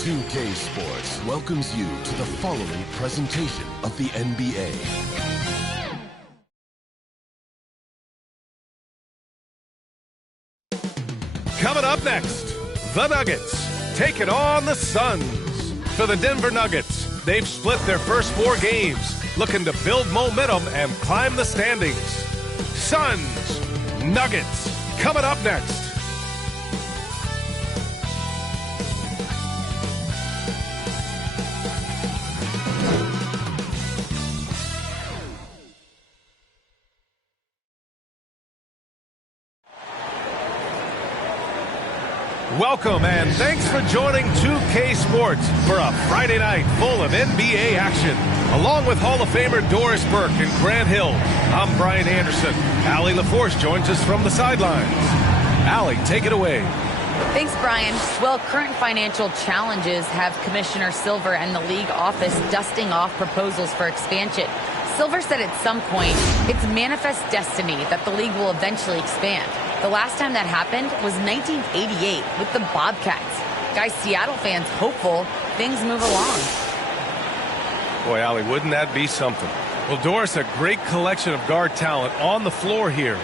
2K Sports welcomes you to the following presentation of the NBA. Coming up next, the Nuggets take it on the Suns. For the Denver Nuggets, they've split their first 4 games, looking to build momentum and climb the standings. Suns, Nuggets, coming up next. Welcome and thanks for joining 2K Sports for a Friday night full of NBA action. Along with Hall of Famer Doris Burke and Grant Hill, I'm Brian Anderson. Allie LaForce joins us from the sidelines. Allie, take it away. Thanks, Brian. Well, current financial challenges have Commissioner Silver and the league office dusting off proposals for expansion. Silver said at some point, it's manifest destiny that the league will eventually expand. The last time that happened was 1988 with the Bobcats. Guys, Seattle fans hopeful things move along. Boy, Allie, wouldn't that be something? Well, Doris, a great collection of guard talent on the floor here.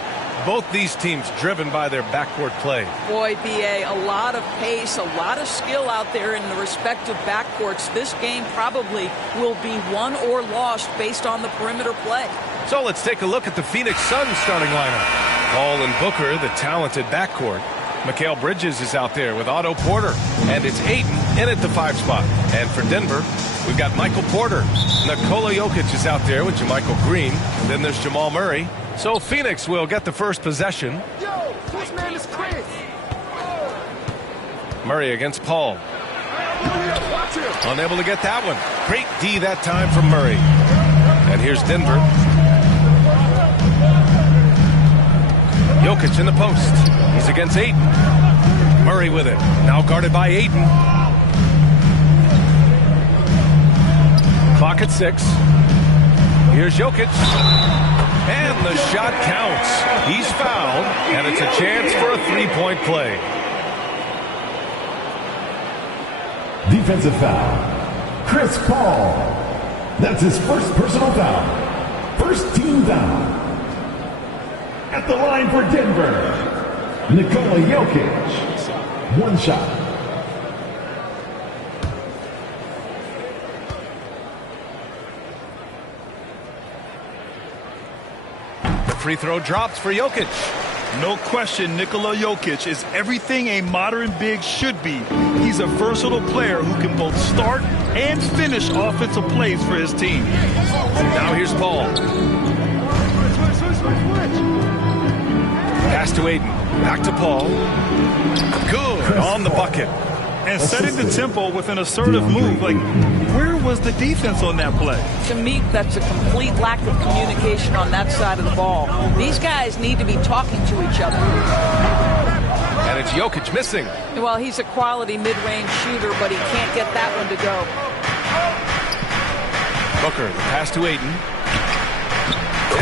Both these teams driven by their backcourt play. Boy, B.A., a lot of pace, a lot of skill out there in the respective backcourts. This game probably will be won or lost based on the perimeter play. So let's take a look at the Phoenix Suns starting lineup. Paul and Booker, the talented backcourt. Mikal Bridges is out there with Otto Porter. And it's Ayton in at the 5 spot. And for Denver, we've got Michael Porter. Nikola Jokic is out there with JaMychal Green. And then there's Jamal Murray. So Phoenix will get the first possession. Yo, this man is Chris. Murray against Paul. Unable to get that one. Great D that time from Murray. And here's Denver. Jokic in the post. He's against Ayton. Murray with it. Now guarded by Ayton. Clock at 6. Here's Jokic. And the shot counts. He's fouled, and it's a chance for a 3-point play. Defensive foul. Chris Paul. That's his first personal foul. First team foul. At the line for Denver, Nikola Jokic. 1 shot. Free throw drops for Jokic. No question, Nikola Jokic is everything a modern big should be. He's a versatile player who can both start and finish offensive plays for his team. Now here's Paul. Pass to Ayton. Back to Paul. Good on the bucket. And setting the tempo with an assertive move. Like, where was the defense on that play? To me, that's a complete lack of communication on that side of the ball. These guys need to be talking to each other. And it's Jokic missing. Well, he's a quality mid-range shooter, but he can't get that one to go. Booker, the pass to Ayton.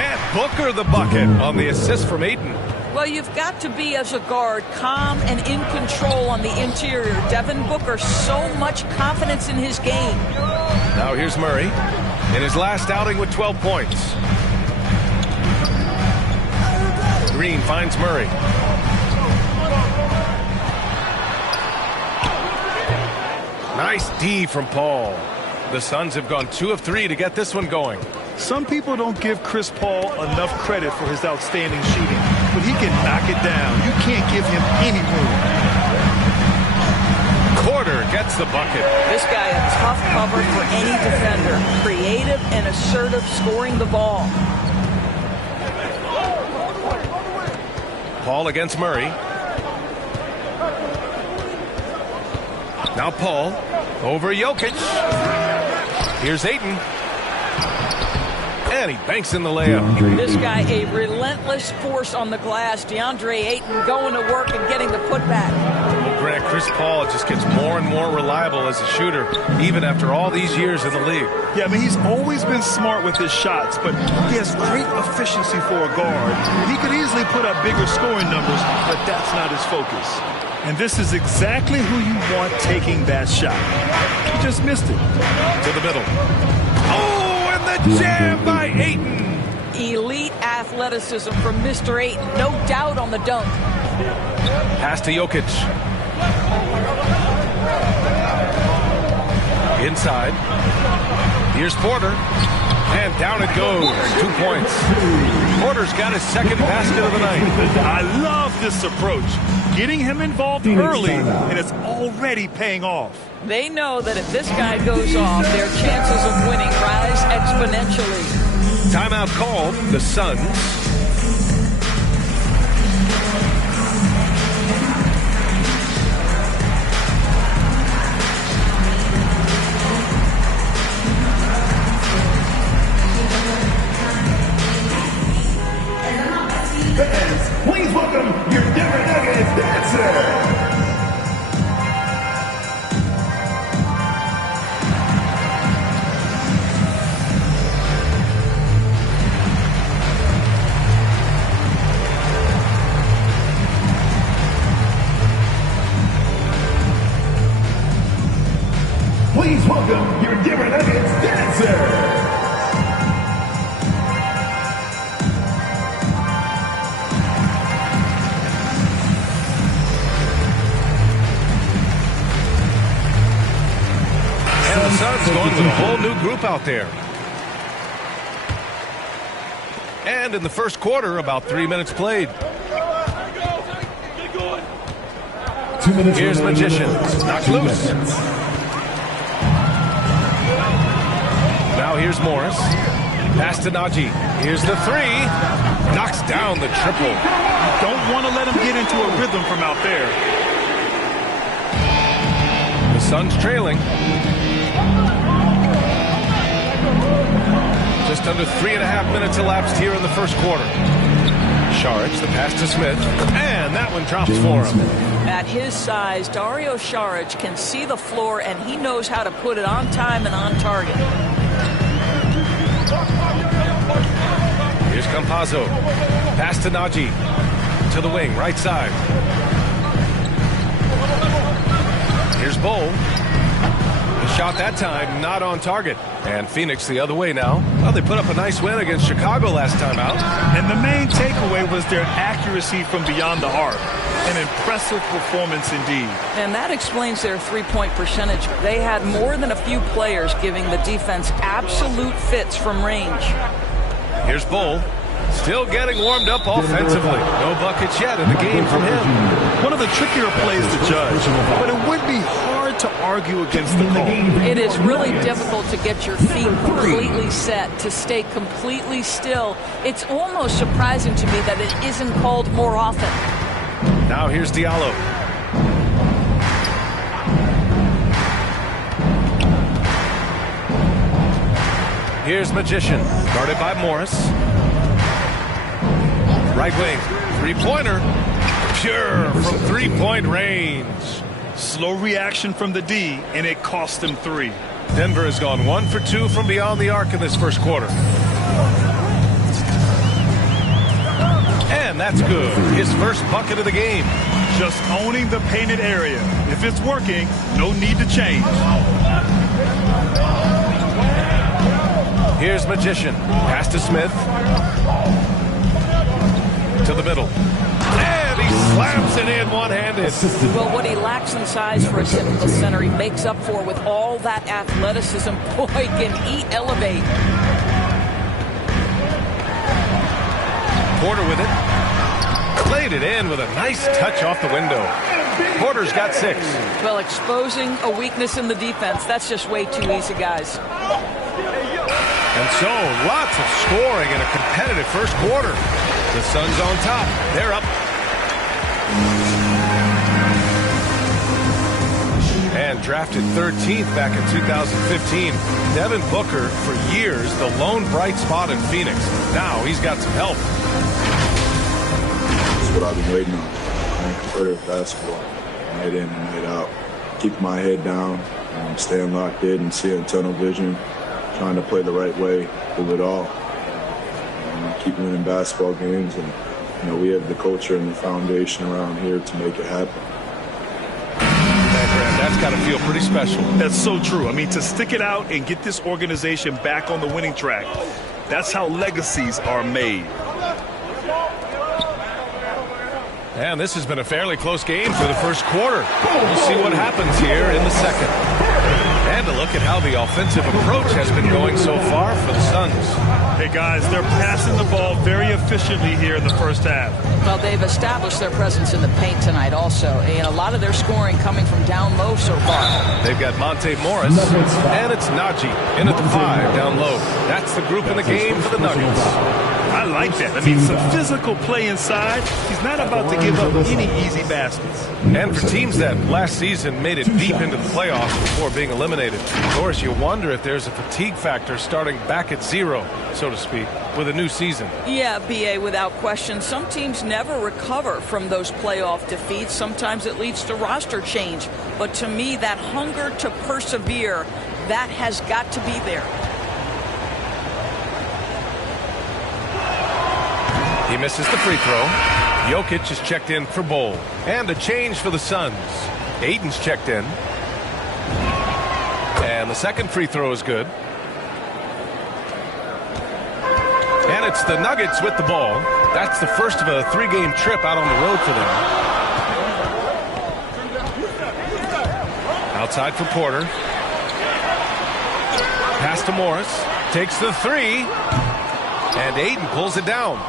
And Booker the bucket on the assist from Ayton. Well, you've got to be, as a guard, calm and in control on the interior. Devin Booker, so much confidence in his game. Now here's Murray in his last outing with 12 points. Green finds Murray. Nice D from Paul. The Suns have gone 2 of 3 to get this one going. Some people don't give Chris Paul enough credit for his outstanding shooting, but he can knock it down. You can't give him any room. Porter gets the bucket. This guy a tough cover for any defender. Creative and assertive scoring the ball. Paul against Murray. Now Paul over Jokic. Here's Ayton. And he banks in the layup. This guy, a relentless force on the glass. DeAndre Ayton going to work and getting the putback. Well, Grant, Chris Paul just gets more and more reliable as a shooter, even after all these years in the league. Yeah, I mean, he's always been smart with his shots, but he has great efficiency for a guard. He could easily put up bigger scoring numbers, but that's not his focus. And this is exactly who you want taking that shot. He just missed it. To the middle. Oh, and the jam by Ayton. Elite athleticism from Mr. Ayton. No doubt on the dunk. Pass to Jokic. Inside. Here's Porter. And down it goes. 2 points. Porter's got his second basket of the night. I love this approach. Getting him involved early, and it's already paying off. They know that if this guy goes off, their chances of winning rise exponentially. Timeout called. The Suns. Fans, please welcome your Denver Nuggets dancer. Please welcome your Denver Nuggets dancer. And the Suns going with a whole new group out there. And in the first quarter, about 3 minutes played. 2 minutes. Here's Magician. Knocked loose. Now here's Morris. Pass to Najee. Here's the three. Knocks down the triple. Don't want to let him get into a rhythm from out there. The Suns trailing. Just under 3.5 minutes elapsed here in the first quarter. Saric, the pass to Smith. And that one drops for him. At his size, Dario Saric can see the floor, and he knows how to put it on time and on target. Here's Campazzo. Pass to Najee. To the wing, right side. Here's Bull. The shot that time, not on target. And Phoenix the other way now. Well, they put up a nice win against Chicago last time out. And the main takeaway was their accuracy from beyond the arc. An impressive performance indeed. And that explains their three-point percentage. They had more than a few players giving the defense absolute fits from range. Here's Bull. Still getting warmed up offensively. No buckets yet in the game from him. One of the trickier plays to judge, but it would be hard to argue against the call. It is really difficult to get your feet completely set, to stay completely still. It's almost surprising to me that it isn't called more often. Now here's Diallo. Here's Magician, guarded by Morris. Right wing, three-pointer. Pure from three-point range. Slow reaction from the D, and it cost them 3. Denver has gone 1 for 2 from beyond the arc in this first quarter. And that's good. His first bucket of the game. Just owning the painted area. If it's working, no need to change. Here's Magician. Pass to Smith. To the middle. And he slams it in one-handed. Well, what he lacks in size for a typical center, he makes up for with all that athleticism. Boy, can he elevate. Porter with it. Played it in with a nice touch off the window. Porter's got 6. Well, exposing a weakness in the defense, that's just way too easy, guys. And so, lots of scoring in a competitive first quarter. The Suns on top. They're up. And drafted 13th back in 2015, Devin Booker, for years, the lone bright spot in Phoenix. Now he's got some help. That's what I've been waiting on. Playing competitive basketball, night in and night out. Keep my head down, staying locked in and seeing tunnel vision, trying to play the right way through it all. Keep winning basketball games, and we have the culture and the foundation around here to make it happen. That's got to feel pretty special. That's so true. I mean, to stick it out and get this organization back on the winning track, that's how legacies are made. And this has been a fairly close game for the first quarter. We'll see what happens here in the second. And a look at how the offensive approach has been going so far for the Suns. Hey, guys, they're passing the ball very efficiently here in the first half. Well, they've established their presence in the paint tonight also. And a lot of their scoring coming from down low so far. They've got Monte Morris, and it's Najee in at the 5 down low. That's the group in the game for the Nuggets. I like that. I mean, some physical play inside. He's not about to give up any easy baskets. And for teams that last season made it deep into the playoffs before being eliminated, of course, you wonder if there's a fatigue factor starting back at zero, so to speak, with a new season. Yeah, B.A., without question. Some teams never recover from those playoff defeats. Sometimes it leads to roster change. But to me, that hunger to persevere, that has got to be there. He misses the free throw. Jokic is checked in for Bol. And a change for the Suns. Aiden's checked in. And the second free throw is good. And it's the Nuggets with the ball. That's the first of a 3-game trip out on the road for them. Outside for Porter. Pass to Morris. Takes the 3. And Aiden pulls it down.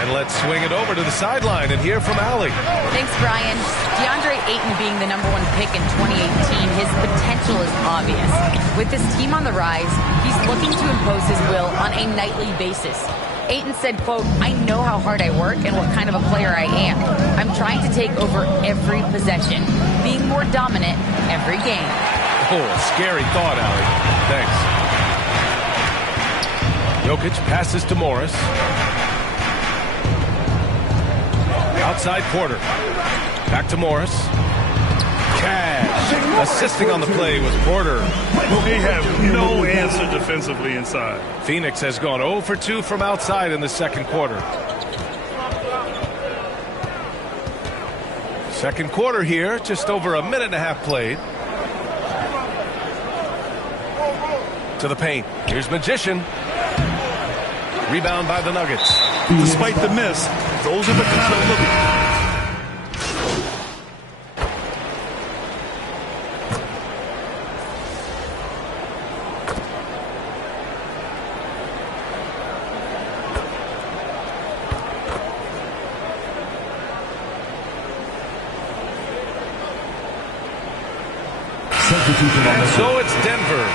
And let's swing it over to the sideline and hear from Allie. Thanks, Brian. DeAndre Ayton being the #1 pick in 2018, his potential is obvious. With this team on the rise, he's looking to impose his will on a nightly basis. Ayton said, quote, "I know how hard I work and what kind of a player I am. I'm trying to take over every possession, being more dominant every game." Oh, scary thought, Allie. Thanks. Jokic passes to Morris. Outside Porter. Back to Morris. Cash. Assisting on the play was Porter. They have no answer defensively inside. Phoenix has gone 0 for 2 from outside in the second quarter. Second quarter here, just over a minute and a half played. To the paint. Here's Magician. Rebound by the Nuggets. Despite the miss, those are the kind of look. And so it's Denver,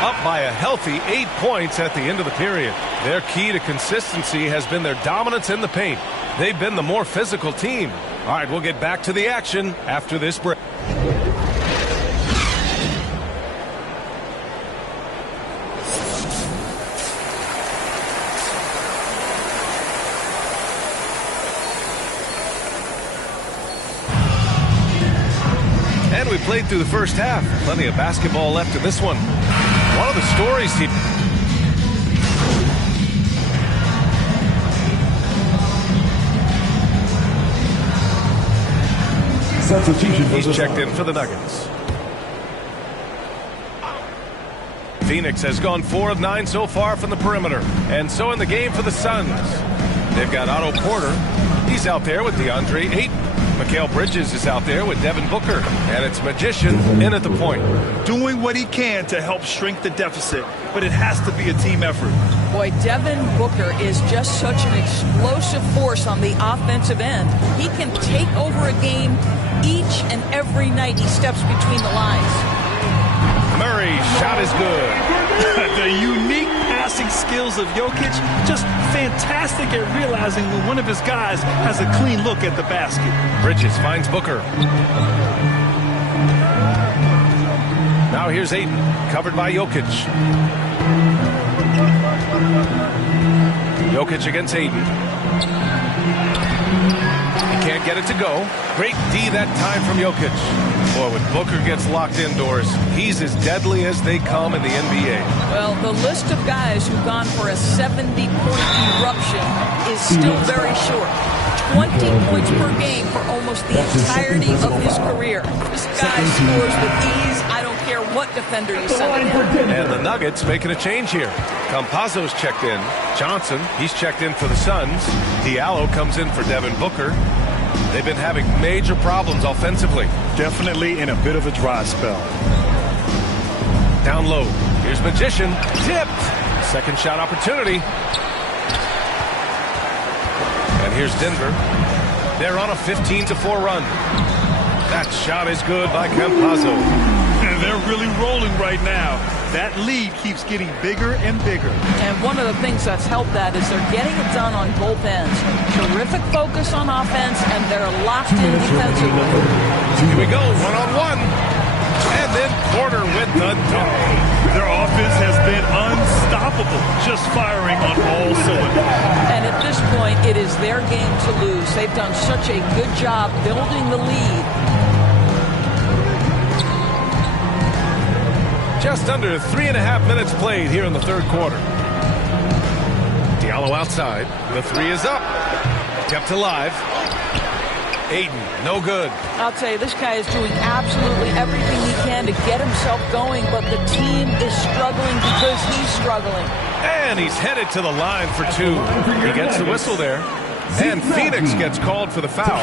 up by a healthy 8 points at the end of the period. Their key to consistency has been their dominance in the paint. They've been the more physical team. All right, we'll get back to the action after this break. And we played through the first half. Plenty of basketball left in this one. One of the stories he's checked in for the Nuggets. Phoenix has gone 4 of 9 so far from the perimeter. And so in the game for the Suns. They've got Otto Porter. He's out there with DeAndre Ayton. Mikal Bridges is out there with Devin Booker. And it's Magician in at the point. Doing what he can to help shrink the deficit. But it has to be a team effort. Boy, Devin Booker is just such an explosive force on the offensive end. He can take over a game each and every night he steps between the lines. Murray's shot is good. The unique passing skills of Jokic, just fantastic at realizing when one of his guys has a clean look at the basket. Bridges finds Booker. Now here's Ayton, covered by Jokic. Jokic against Ayton. He can't get it to go. Great D that time from Jokic. Boy, when Booker gets locked indoors, he's as deadly as they come in the NBA. Well, the list of guys who've gone for a 70-point eruption is still very short. 20 points per game for almost the entirety of his career. This guy scores with ease. I don't care what defender you send him. And the Nuggets making a change here. Campazzo's checked in. Johnson, he's checked in for the Suns. Diallo comes in for Devin Booker. They've been having major problems offensively. Definitely in a bit of a dry spell. Down low. Here's Magician. Tipped. Second shot opportunity. And here's Denver. They're on a 15-4 run. That shot is good by Campazzo. And they're really rolling right now. That lead keeps getting bigger and bigger. And one of the things that's helped that is they're getting it done on both ends. Terrific focus on offense, and they're locked in defensively. Here we go, one-on-one. And then Porter with the dunk. Their offense has been unstoppable, just firing on all cylinders. And at this point, it is their game to lose. They've done such a good job building the lead. Just under 3.5 minutes played here in the third quarter. Diallo outside. The three is up. Kept alive. Aiden, no good. I'll tell you, this guy is doing absolutely everything he can to get himself going, but the team is struggling because he's struggling. And he's headed to the line for two. He gets the whistle there. And Phoenix gets called for the foul.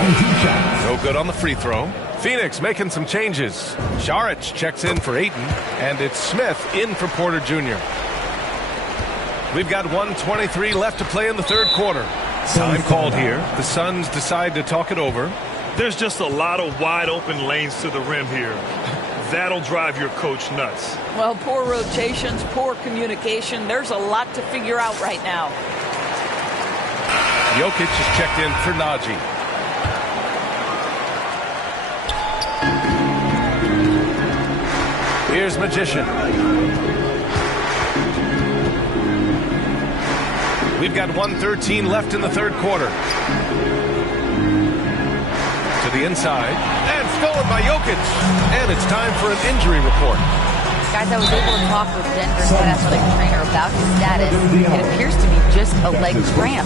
No good on the free throw. Phoenix making some changes. Saric checks in for Ayton, and it's Smith in for Porter Jr. We've got 1:23 left to play in the third quarter. Time called here. The Suns decide to talk it over. There's just a lot of wide open lanes to the rim here. That'll drive your coach nuts. Well, poor rotations, poor communication. There's a lot to figure out right now. Jokic is checked in for Najee. Here's Magician. We've got 1:13 left in the third quarter. To the inside. And stolen by Jokic. And it's time for an injury report. Guys, I was able to talk with Denver's head athletic trainer about his status. It appears to be just a leg cramp.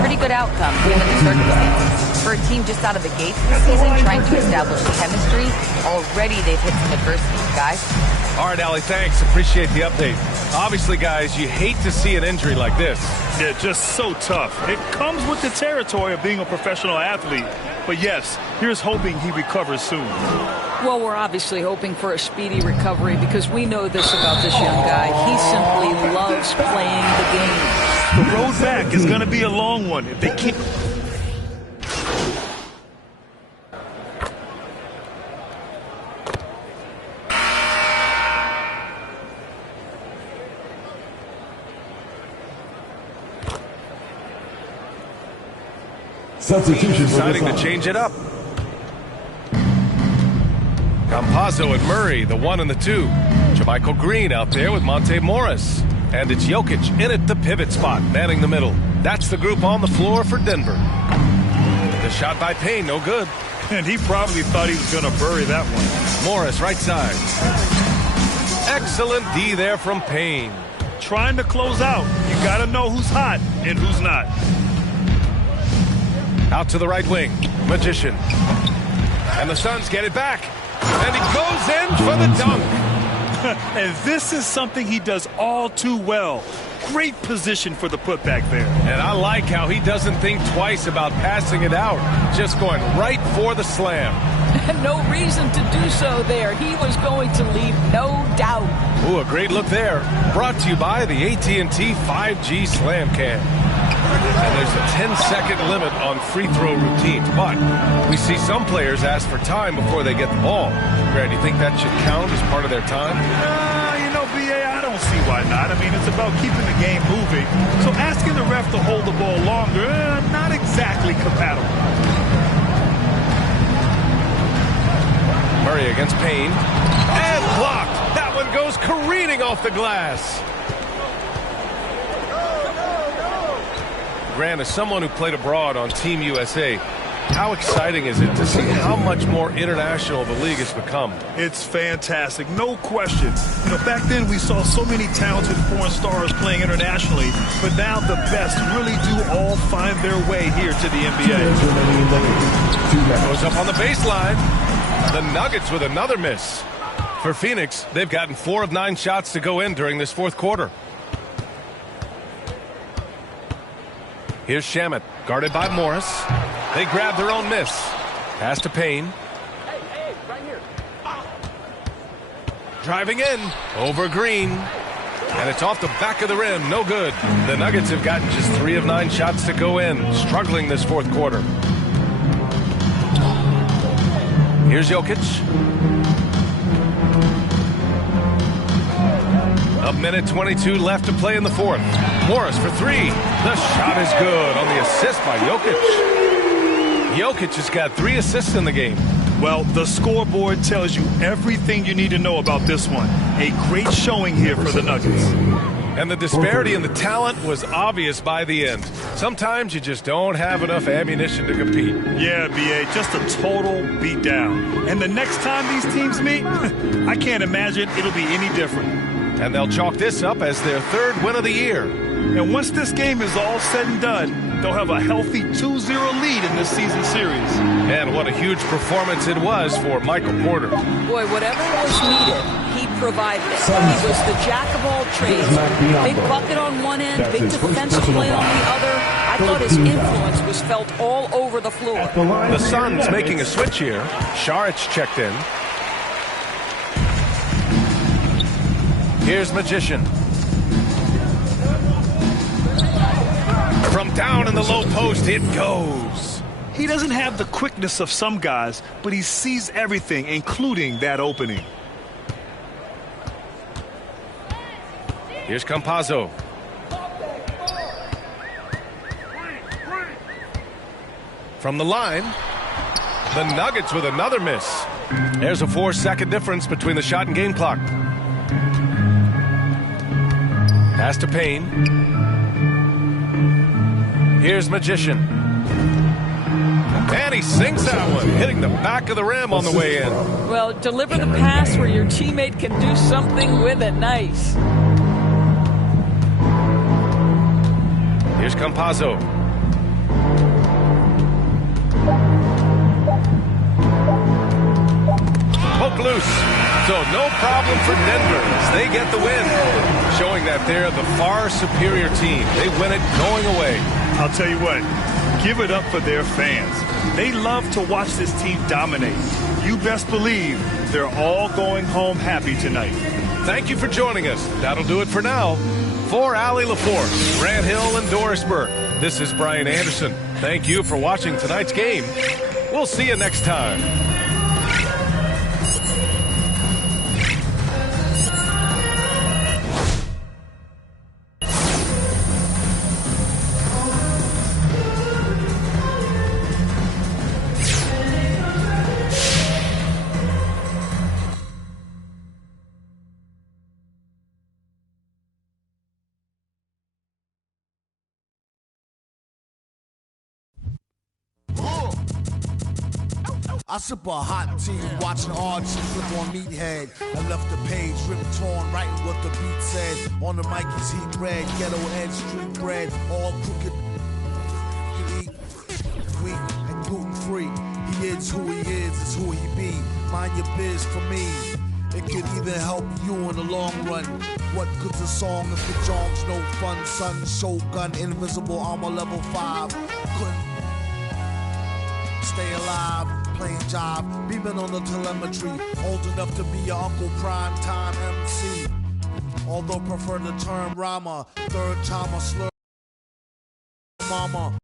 Pretty good outcome given the circumstances. For a team just out of the gates this season, trying to establish chemistry, already they've hit some adversity, guys. All right, Allie, thanks. Appreciate the update. Obviously, guys, you hate to see an injury like this. Yeah, just so tough. It comes with the territory of being a professional athlete. But yes, here's hoping he recovers soon. Well, we're obviously hoping for a speedy recovery because we know this about this young guy. He simply loves playing the game. The road back is going to be a long one if they keep... Substitution deciding to change it up. Campazzo and Murray, the 1 and the 2. JaMychal Green out there with Monte Morris. And it's Jokic in at the pivot spot, manning the middle. That's the group on the floor for Denver. The shot by Payne, no good. And he probably thought he was going to bury that one. Morris, right side. Excellent D there from Payne. Trying to close out. You got to know who's hot and who's not. Out to the right wing. Magician. And the Suns get it back. And he goes in for the dunk. And this is something he does all too well. Great position for the putback there. And I like how he doesn't think twice about passing it out. Just going right for the slam. No reason to do so there. He was going to leave, no doubt. Ooh, a great look there. Brought to you by the AT&T 5G Slam Cam. And there's a 10-second limit on free throw routines. But we see some players ask for time before they get the ball. Grant, do you think that should count as part of their time? You know, B.A., I don't see why not. I mean, it's about keeping the game moving. So asking the ref to hold the ball longer, not exactly compatible. Murray against Payne. And blocked. That one goes careening off the glass. Grant, as someone who played abroad on Team USA, How exciting is it to see how much more international the league has become? It's fantastic, no question. You know, back then we saw so many talented foreign stars playing internationally, but now the best really do all find their way here to the NBA. Goes up on the baseline. The Nuggets with another miss. For Phoenix, they've gotten 4 of 9 shots to go in during this fourth quarter. Here's Shamet, guarded by Morris. They grab their own miss. Pass to Payne. Hey, right here. Driving in, over Green. And it's off the back of the rim, no good. The Nuggets have gotten just 3 of 9 shots to go in, struggling this fourth quarter. Here's Jokic. A minute 22 left to play in the fourth. Morris for 3. The shot is good on the assist by Jokic. Jokic has got 3 assists in the game. Well, the scoreboard tells you everything you need to know about this one. A great showing here for the Nuggets. And the disparity in the talent was obvious by the end. Sometimes you just don't have enough ammunition to compete. Yeah, B.A., just a total beatdown. And the next time these teams meet, I can't imagine it'll be any different. And they'll chalk this up as their 3rd win of the year. And once this game is all said and done, they'll have a healthy 2-0 lead in this season series. And what a huge performance it was for Michael Porter. Boy, whatever was needed, he provided it. He was the jack of all trades. Big bucket on one end, big defensive play on the other. I thought his influence was felt all over the floor. The Suns making a switch here. Saric checked in. Here's Magician. From down in the low post, it goes. He doesn't have the quickness of some guys, but he sees everything, including that opening. Here's Campazzo. From the line, the Nuggets with another miss. There's a 4-second difference between the shot and game clock. Pass to Payne. Here's Magician. And he sinks that one, hitting the back of the rim on the way in. Well, deliver the pass where your teammate can do something with it. Nice. Here's Campazzo. Poke loose. So no problem for Denver as they get the win, showing that they're the far superior team. They win it going away. I'll tell you what, give it up for their fans. They love to watch this team dominate. You best believe they're all going home happy tonight. Thank you for joining us. That'll do it for now. For Allie LaForce, Grant Hill, and Doris Burke, this is Brian Anderson. Thank you for watching tonight's game. We'll see you next time. I sip a hot tea, watching Archie flip on Meathead. I left the page ripped torn, writing what the beat said. On the mic is heat red, ghetto edge, street bread, all crooked. Weak and gluten free. He is who he is who he be. Mind your biz for me. It could even help you in the long run. What good's a song if the jong's no fun? Sun, Shogun, invisible armor level 5. Couldn't stay alive, playing job, beaming on the telemetry. Old enough to be your Uncle Prime Time MC. Although prefer the term Rama, third time a slur mama.